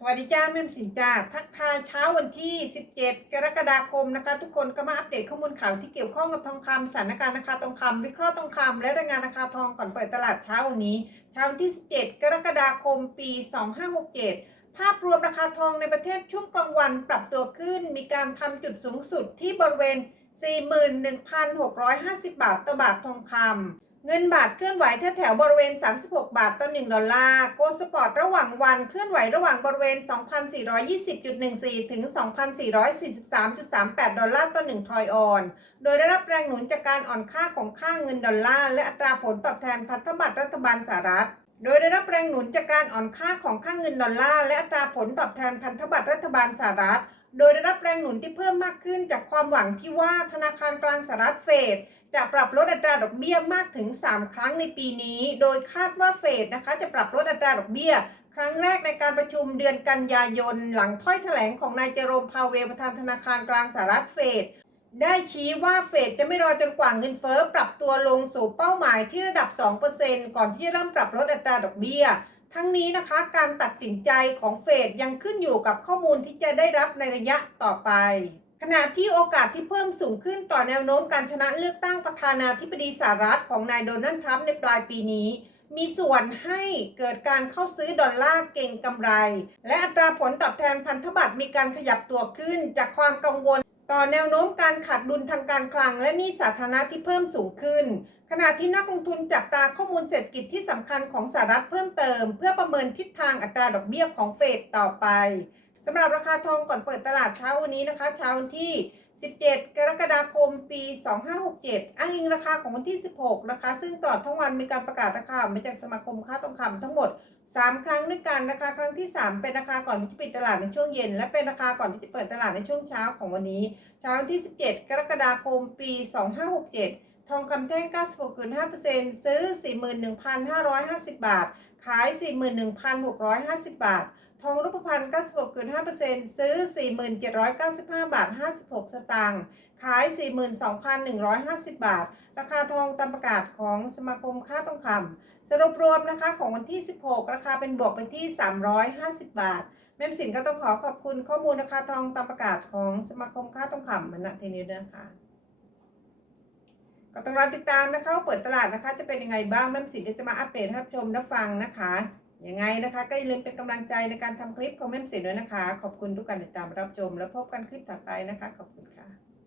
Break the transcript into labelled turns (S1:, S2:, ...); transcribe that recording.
S1: สวัสดีจ้าแม่มสินจ้าทักทายเช้าวันที่ 17 กรกฎาคมนะคะ ทุกคนก็มาอัปเดตข้อมูลข่าวที่เกี่ยวข้องกับทองคำสถานการณ์ราคาทองคำวิเคราะห์ทองคำและรายงานราคาทองก่อนเปิดตลาดเช้าวันนี้ เช้าวันที่ 17 กรกฎาคม ปี 2567 ภาพรวมราคาทองในประเทศช่วงกลางวันปรับตัวขึ้น มีการทำจุดสูงสุดที่บริเวณ 41,650 บาทต่อบาททองคำ เงินบาทเคลื่อนไหวแถวแถวบริเวณ 36 บาทต่อ1ดอลลาร์โกลสปอร์ตระหว่างวันเคลื่อนไหวระหว่างบริเวณ 2,420.14 ถึง 2,443.38 ดอลลาร์ต่อ1ทรอยออน โดยได้รับแรงหนุนจากการอ่อนค่าของค่าเงินดอลลาร์และอัตราผลตอบแทนพันธบัตรรัฐบาลสหรัฐโดยได้รับแรงหนุนจากการอ่อนค่าของค่าเงินดอลลาร์และอัตราผลตอบแทนพันธบัตรรัฐบาลสหรัฐ โดยได้รับแรงหนุนที่เพิ่มมากขึ้นจากความหวังที่ว่าธนาคารกลางสหรัฐเฟด จะปรับลดอัตราดอกเบี้ยมากถึง 3 ครั้งในปีนี้ โดยคาดว่าเฟดนะคะจะปรับลดอัตราดอกเบี้ย ครั้งแรกในการประชุมเดือนกันยายน หลังถ้อยแถลงของนายเจโรมพาเวลประธานธนาคารกลางสหรัฐเฟดได้ชี้ว่าเฟดจะไม่รอจนกว่าเงินเฟ้อปรับตัวลงสู่เป้าหมายที่ระดับ 2%ก่อนที่จะเริ่มปรับลดอัตราดอกเบี้ย ทั้งนี้นะคะการตัดสินใจของเฟดยังขึ้นอยู่กับข้อมูลที่จะได้รับในระยะต่อไป ขณะที่โอกาสที่เพิ่มสูงขึ้นต่อแนวโน้มการชนะเลือกตั้งประธานาธิบดีสหรัฐของนายโดนัลด์ทรัมป์ในปลายปีนี้ มีส่วนให้เกิดการเข้าซื้อดอลลาร์เก่งกำไร และอัตราผลตอบแทนพันธบัตรมีการขยับตัวขึ้นจากความกังวล ต่อแนวโน้มการขาดดุลทางการคลัง และหนี้สาธารณะที่เพิ่มสูงขึ้น ขณะที่นักลงทุนจับตาข้อมูลเศรษฐกิจที่สำคัญของสหรัฐเพิ่มเติม เพื่อประเมินทิศทางอัตราดอกเบี้ยของเฟดต่อไป สำหรับราคาทองก่อนเปิดตลาดเช้าวันนี้นะคะ เช้าวันที่ 17 กรกฎาคม ปี 2567 อ้างอิงราคาของวันที่ 16 นะคะ ซึ่งตลอดทั้งวันมีการประกาศราคามาจากสมาคมค้าทองคำทั้งหมด 3 ครั้งด้วยกันนะคะ ครั้งที่ 3 เป็นราคาก่อนที่จะปิดตลาดในช่วงเย็น และเป็นราคาก่อนที่จะเปิดตลาดในช่วงเช้าของวันนี้ เช้าวันที่ 17 กรกฎาคม ปี 2567 ทองคำแท่ง 96.5%ซื้อ 41,550 บาท ขาย 41,650 บาท ทองรูปพรรณ96.5%ซื้อ 4795 บาท 56 สตางค์ขาย 42,150 บาท ราคาทองตามประกาศของสมาคมค้าทองคำสรุปรวมนะคะของวันที่ 16 ราคาเป็นบวกไปที่ 350 บาท แม่สินก็ต้องขอขอบคุณข้อมูลราคาทองตามประกาศของสมาคมค้าทองคำมันณทีนี้นะคะ ก็ต้องรอติดตามนะคะเปิดตลาดนะคะ จะเป็นยังไงบ้างแม่สินก็จะมาอัปเดตให้ชมรับฟังนะคะ ยังไงนะคะก็อย่าลืมเป็นกำลังใจในการทำคลิปของแม่มสินด้วยนะคะ ขอบคุณทุกการติดตามรับชม แล้วพบกันคลิปถัดไปนะคะ ขอบคุณค่ะ